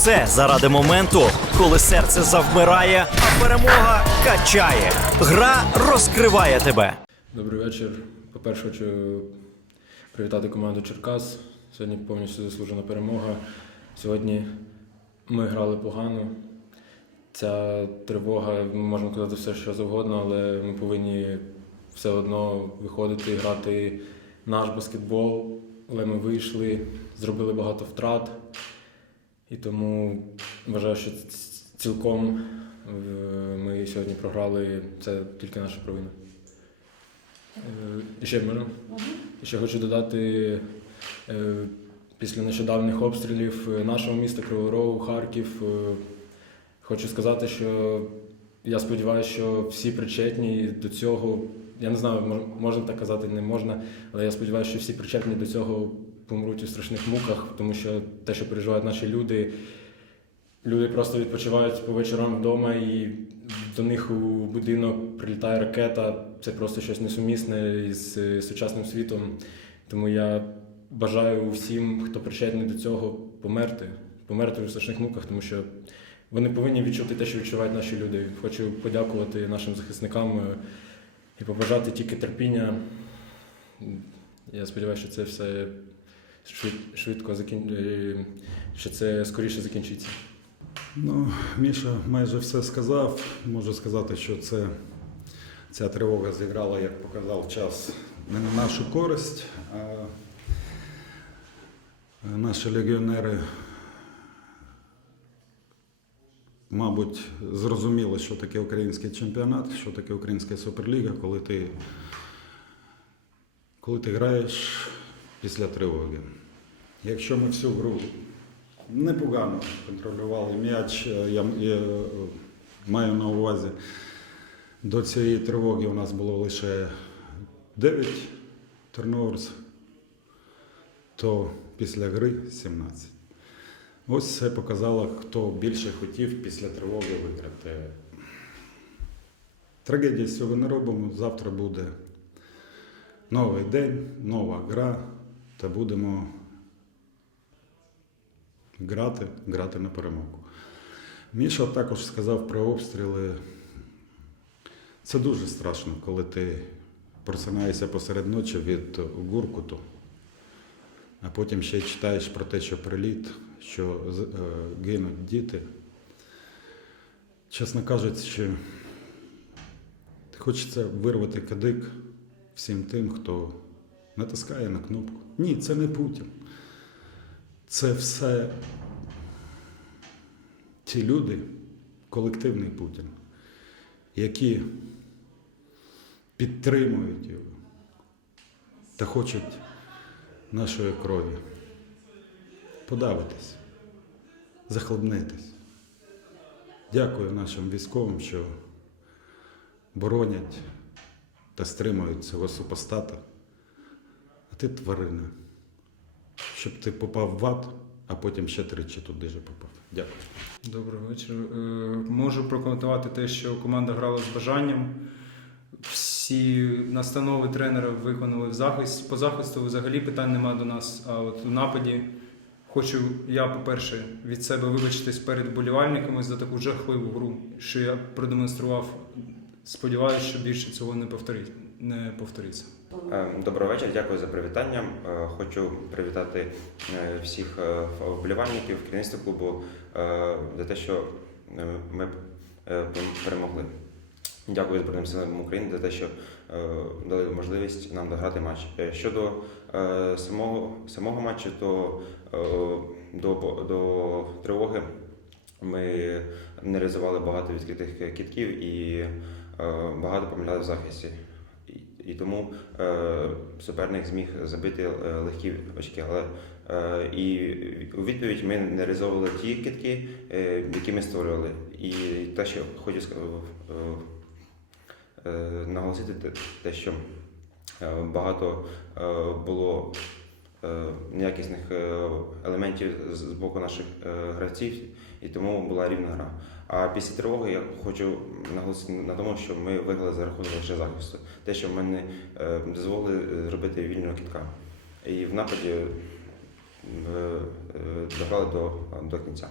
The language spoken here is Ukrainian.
все заради моменту, коли серце завмирає, а перемога качає. Гра розкриває тебе. Добрий вечір. По-перше, хочу привітати команду Черкас. Сьогодні повністю заслужена перемога. Сьогодні ми грали погано. Ця тривога, можна казати все, що завгодно, але ми повинні все одно виходити і грати наш баскетбол. Але ми вийшли, зробили багато втрат. І тому вважаю, що цілком е, ми сьогодні програли. Це тільки наша провина. Е, І ще можна? І ще хочу додати, е, після нещодавніх обстрілів е, нашого міста Кривого Рогу, Харків, е, хочу сказати, що я сподіваюся, що всі причетні до цього. Я не знаю, можна так казати, не можна, але я сподіваюся, що всі причетні до цього помруть у страшних муках, тому що те, що переживають наші люди, люди просто відпочивають по вечорам вдома і до них у будинок прилітає ракета. Це просто щось несумісне із е, сучасним світом. Тому я бажаю всім, хто причетний до цього, померти, померти у страшних муках, тому що вони повинні відчути те, що відчувають наші люди. Хочу подякувати нашим захисникам е, і побажати тільки терпіння. Я сподіваюся, що це все швидко закін... е, що це скоріше закінчиться. Ну, Міша майже все сказав. Можу сказати, що це, ця тривога зіграла, як показав час, не на нашу користь. А наші легіонери, мабуть, зрозуміли, що таке український чемпіонат, що таке українська суперліга, коли ти, коли ти граєш після тривоги. Якщо ми всю гру непогано контролювали м'яч. е, Я, е, маю на увазі, до цієї тривоги у нас було лише 9 турноверс, то після гри 17. Ось це показало, хто більше хотів після тривоги виграти. Трагедії з цього не робимо. Завтра буде новий день, нова гра, та будемо грати, грати на перемогу. Міша також сказав про обстріли. Це дуже страшно, коли ти просинаєшся посеред ночі від гуркуту, а потім ще й читаєш про те, що приліт, що е, гинуть діти. Чесно кажучи, хочеться вирвати кадик всім тим, хто натискає на кнопку. Ні, це не Путін. Це все ті люди, колективний Путін, які підтримують його та хочуть нашої крові. Подавитись, захлебнитись. Дякую нашим військовим, що боронять та стримують цього супостата. Ти тварина щоб ти попав в ад, а потім ще тричі туди же попав. Дякую. Добрий вечір. Е, Можу прокоментувати те, що команда грала з бажанням. Всі настанови тренера виконали в захист. По захисту взагалі питань немає до нас. А от у нападі хочу я, по-перше, від себе вибачитись перед болівальниками за таку жахливу гру, що я продемонстрував. Сподіваюся, що більше цього не повториться. Е, Добрий вечір, дякую за привітання. Е, Хочу привітати е, всіх вболівальників, керівництво клубу за те, що ми перемогли. Дякую Збройним силам України за те, що дали можливість нам дограти матч. Щодо самого, самого матчу, то до, до тривоги ми не реалізували багато відкритих кітків і багато помиляли в захисті. І, тому е, суперник зміг забити е, легкі очки. Але е, і у відповідь ми не реалізовували ті китки, які ми створювали. І те, що хочу наголосити, те- що багато було неякісних е, елементів з боку наших е, гравців, і тому була рівна гра. А після тривоги я хочу наголосити на тому, що ми виграли за рахунок лише захисту. Те, що ми не е, дозволили зробити вільного кітка. І в нападі е, е, дограли до, до кінця.